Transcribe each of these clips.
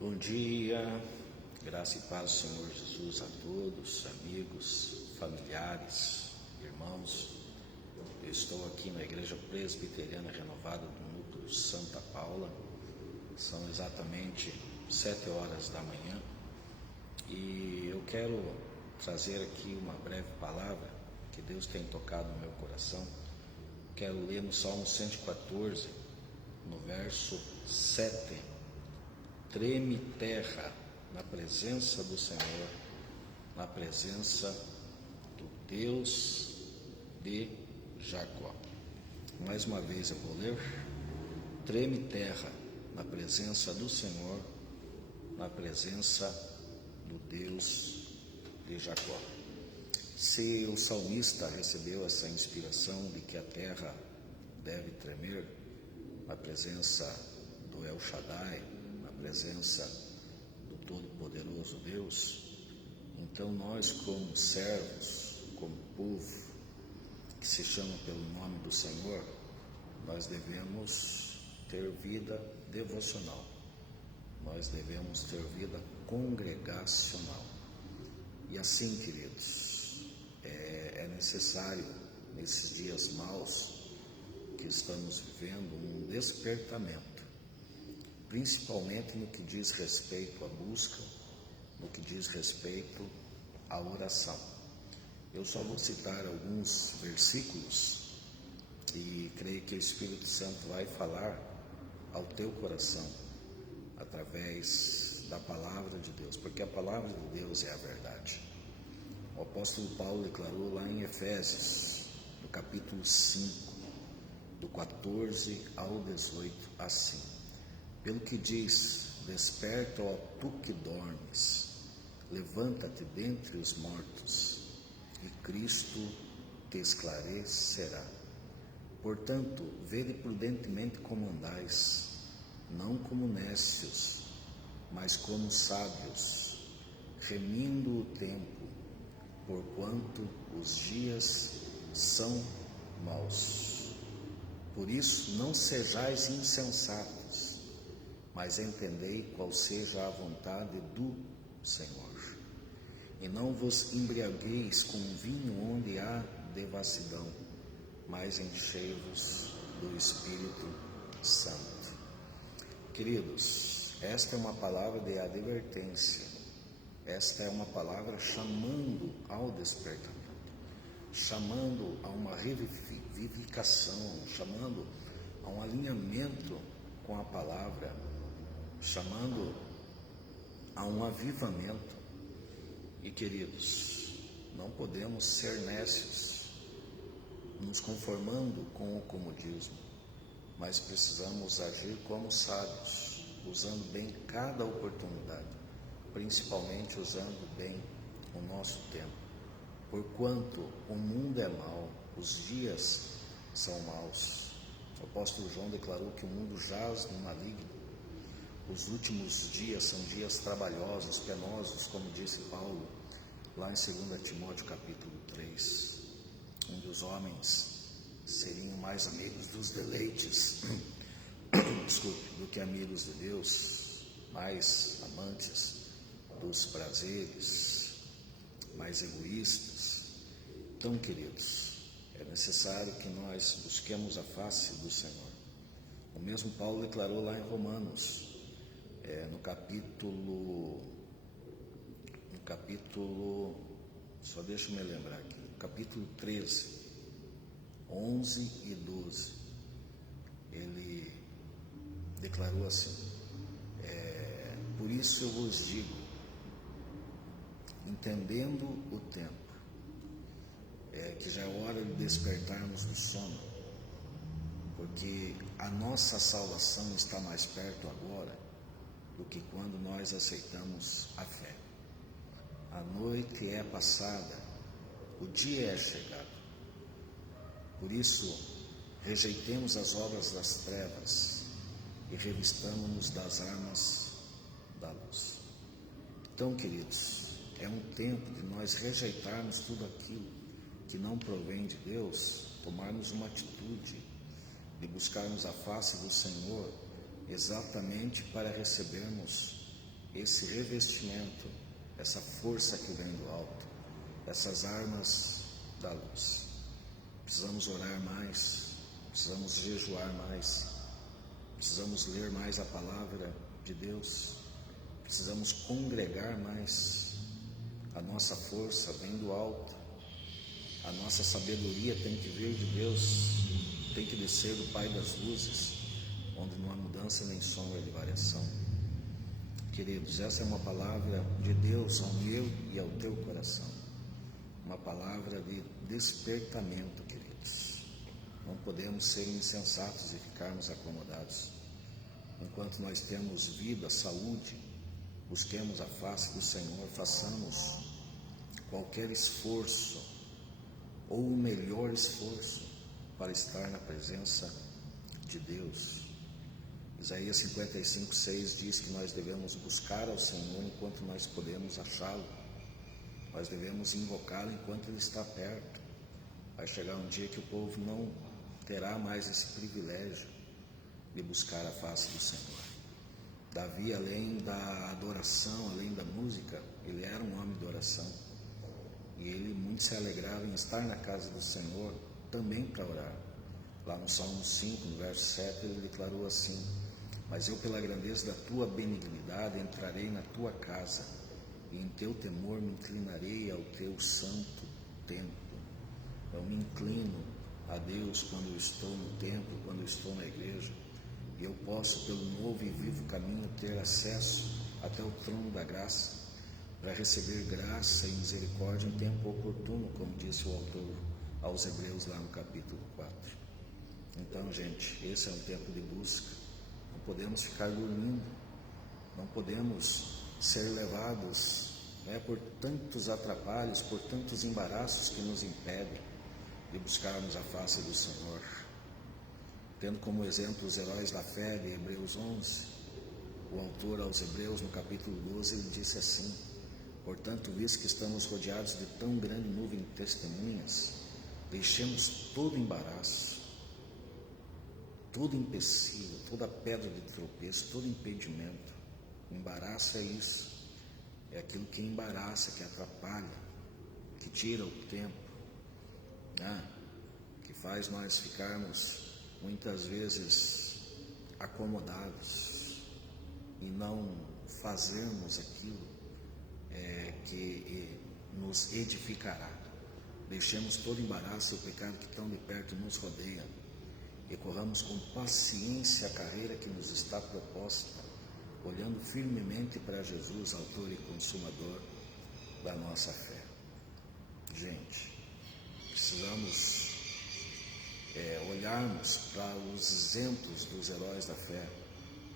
Bom dia, graça e paz do Senhor Jesus a todos, amigos, familiares, irmãos. Eu estou aqui na Igreja Presbiteriana Renovada do Núcleo Santa Paula. São exatamente 7 horas da manhã e eu quero trazer aqui uma breve palavra que Deus tem tocado no meu coração. Quero ler no Salmo 114, no verso 7. Treme terra na presença do Senhor, na presença do Deus de Jacó. Mais uma vez eu vou ler. Treme terra na presença do Senhor, na presença do Deus de Jacó. Se o salmista recebeu essa inspiração de que a terra deve tremer na presença do El Shaddai, na presença do Todo-Poderoso Deus, então nós, como servos, como povo que se chama pelo nome do Senhor, nós devemos ter vida devocional, nós devemos ter vida congregacional. E assim, queridos, é necessário, nesses dias maus que estamos vivendo, um despertamento, principalmente no que diz respeito à busca, no que diz respeito à oração. Eu só vou citar alguns versículos e creio que o Espírito Santo vai falar ao teu coração através da palavra de Deus, porque a palavra de Deus é a verdade. O apóstolo Paulo declarou lá em Efésios, no capítulo 5, do 14 ao 18, assim: pelo que diz, desperta, ó tu que dormes, levanta-te dentre os mortos, e Cristo te esclarecerá. Portanto, vede prudentemente como andais, não como necios, mas como sábios, remindo o tempo, porquanto os dias são maus. Por isso, não sejais insensatos, mas entendei qual seja a vontade do Senhor. E não vos embriagueis com vinho onde há devassidão, mas enchei-vos do Espírito Santo. Queridos, esta é uma palavra de advertência, esta é uma palavra chamando ao despertamento, chamando a uma revivificação, chamando a um alinhamento com a palavra, chamando a um avivamento. E queridos, não podemos ser nécios, nos conformando com o comodismo, mas precisamos agir como sábios, usando bem cada oportunidade, principalmente usando bem o nosso tempo. Porquanto o mundo é mau, os dias são maus. O apóstolo João declarou que o mundo jaz no maligno. Os últimos dias são dias trabalhosos, penosos, como disse Paulo, lá em 2 Timóteo capítulo 3, onde os homens seriam mais amigos dos deleites, do que amigos de Deus, mais amantes dos prazeres, mais egoístas. Então, queridos, é necessário que nós busquemos a face do Senhor. O mesmo Paulo declarou lá em Romanos, no capítulo, só deixa eu me lembrar aqui, no capítulo 13, 11 e 12, ele declarou assim: por isso eu vos digo, entendendo o tempo, que já é hora de despertarmos do sono, porque a nossa salvação está mais perto agora do que quando nós aceitamos a fé. A noite é passada, o dia é chegado. Por isso, rejeitemos as obras das trevas e revistamo-nos das armas da luz. Então, queridos, é um tempo de nós rejeitarmos tudo aquilo que não provém de Deus, tomarmos uma atitude de buscarmos a face do Senhor, exatamente para recebermos esse revestimento, essa força que vem do alto, essas armas da luz. Precisamos orar mais, precisamos jejuar mais, precisamos ler mais a palavra de Deus, precisamos congregar mais. A nossa força vem do alto, a nossa sabedoria tem que vir de Deus, tem que descer do Pai das luzes, onde não há mudança nem sombra de variação. Queridos, essa é uma palavra de Deus ao meu e ao teu coração, uma palavra de despertamento, queridos. Não podemos ser insensatos e ficarmos acomodados. Enquanto nós temos vida, saúde, busquemos a face do Senhor, façamos qualquer esforço, ou o melhor esforço, para estar na presença de Deus. Isaías 55:6 diz que nós devemos buscar ao Senhor enquanto nós podemos achá-lo. Nós devemos invocá-lo enquanto Ele está perto. Vai chegar um dia que o povo não terá mais esse privilégio de buscar a face do Senhor. Davi, além da adoração, além da música, ele era um homem de oração. E ele muito se alegrava em estar na casa do Senhor também para orar. Lá no Salmo 5, no verso 7, ele declarou assim: mas eu, pela grandeza da tua benignidade, entrarei na tua casa, e em teu temor me inclinarei ao teu santo templo. Eu me inclino a Deus quando eu estou no templo, quando eu estou na igreja, e eu posso, pelo novo e vivo caminho, ter acesso até o trono da graça, para receber graça e misericórdia em tempo oportuno, como disse o autor aos Hebreus lá no capítulo 4. Então, gente, esse é um tempo de busca. Não podemos ficar dormindo, não podemos ser levados por tantos atrapalhos, por tantos embaraços que nos impedem de buscarmos a face do Senhor. Tendo como exemplo os heróis da fé de Hebreus 11, o autor aos Hebreus, no capítulo 12, ele disse assim: portanto, visto que estamos rodeados de tão grande nuvem de testemunhas, deixemos todo embaraço, todo empecilho, toda pedra de tropeço, todo impedimento. O embaraço é isso, é aquilo que embaraça, que atrapalha, que tira o tempo, que faz nós ficarmos muitas vezes acomodados e não fazermos aquilo que nos edificará. Deixemos todo embaraço e o pecado que tão de perto nos rodeia e corramos com paciência a carreira que nos está proposta, olhando firmemente para Jesus, autor e consumador da nossa fé. Gente, precisamos olharmos para os exemplos dos heróis da fé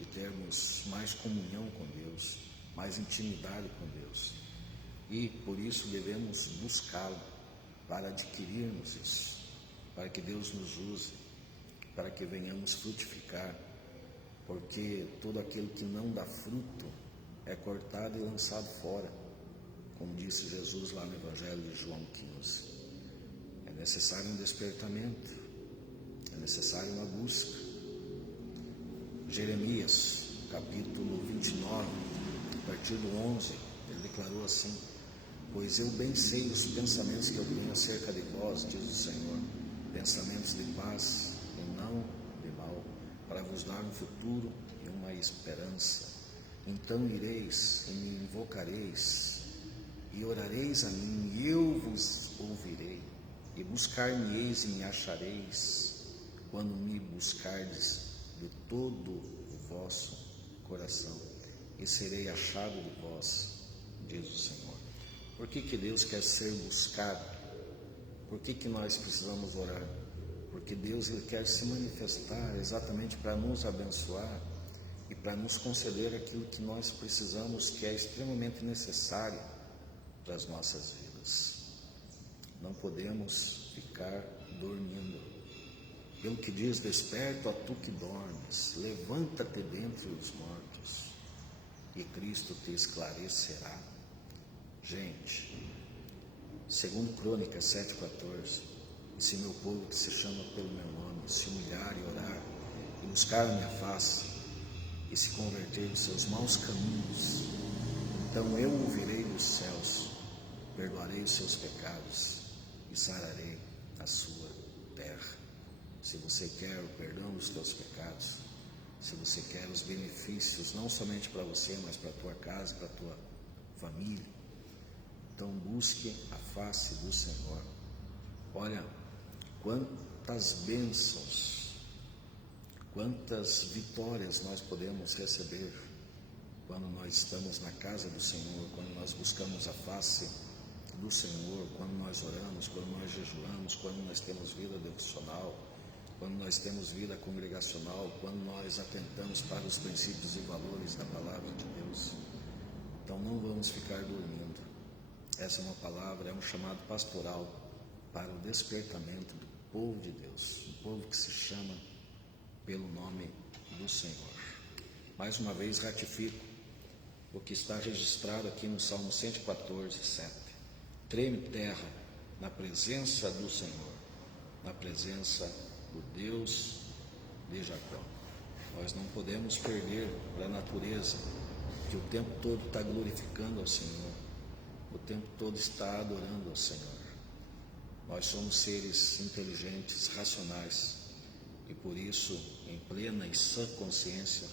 e termos mais comunhão com Deus, mais intimidade com Deus. E por isso devemos buscá-lo para adquirirmos isso, para que Deus nos use, para que venhamos frutificar, porque todo aquele que não dá fruto é cortado e lançado fora, como disse Jesus lá no Evangelho de João 15. É necessário um despertamento, é necessário uma busca. Jeremias, capítulo 29, a partir do 11, ele declarou assim: pois eu bem sei os pensamentos que eu tenho acerca de vós, diz o Senhor, pensamentos de paz e não de mal, para vos dar um futuro e uma esperança. Então ireis e me invocareis, e orareis a mim, e eu vos ouvirei, e buscar-me-eis e me achareis, quando me buscardes de todo o vosso coração, e serei achado de vós, diz o Senhor. Por que Deus quer ser buscado? Por que nós precisamos orar? Porque Deus ele quer se manifestar exatamente para nos abençoar e para nos conceder aquilo que nós precisamos, que é extremamente necessário para as nossas vidas. Não podemos ficar dormindo. Pelo que diz: desperta, ó tu que dormes, levanta-te dentre os mortos, e Cristo te esclarecerá. Gente, segundo Crônicas 7,14, se meu povo que se chama pelo meu nome se humilhar e orar, e buscar a minha face, e se converter de seus maus caminhos, Então eu ouvirei dos céus, perdoarei os seus pecados e sararei a sua terra. Se você quer o perdão dos teus pecados, se você quer os benefícios, não somente para você, mas para a tua casa, para a tua família, então busque a face do Senhor. Olha, quantas bênçãos, quantas vitórias nós podemos receber quando nós estamos na casa do Senhor, quando nós buscamos a face do Senhor, quando nós oramos, quando nós jejuamos, quando nós temos vida devocional, quando nós temos vida congregacional, quando nós atentamos para os princípios e valores da palavra de Deus. Então não vamos ficar dormindo. Essa é uma palavra, é um chamado pastoral para o despertamento do povo de Deus, um povo que se chama pelo nome do Senhor. Mais uma vez ratifico o que está registrado aqui no Salmo 114, 7. Treme terra na presença do Senhor, na presença do Deus de Jacó. Nós não podemos perder para a natureza, que o tempo todo está glorificando ao Senhor, o tempo todo está adorando ao Senhor. Nós somos seres inteligentes, racionais, e por isso, em plena e sã consciência,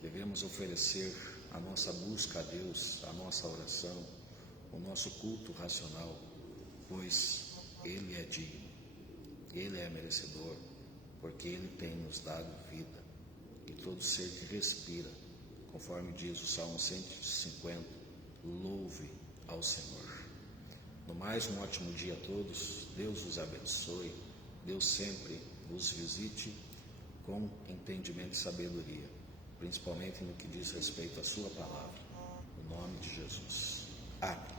devemos oferecer a nossa busca a Deus, a nossa oração, o nosso culto racional, pois Ele é digno, Ele é merecedor, porque Ele tem nos dado vida, e todo ser que respira, conforme diz o Salmo 150, louve ao Senhor. No mais, um ótimo dia a todos, Deus os abençoe, Deus sempre os visite com entendimento e sabedoria, principalmente no que diz respeito à sua palavra, no nome de Jesus. Amém.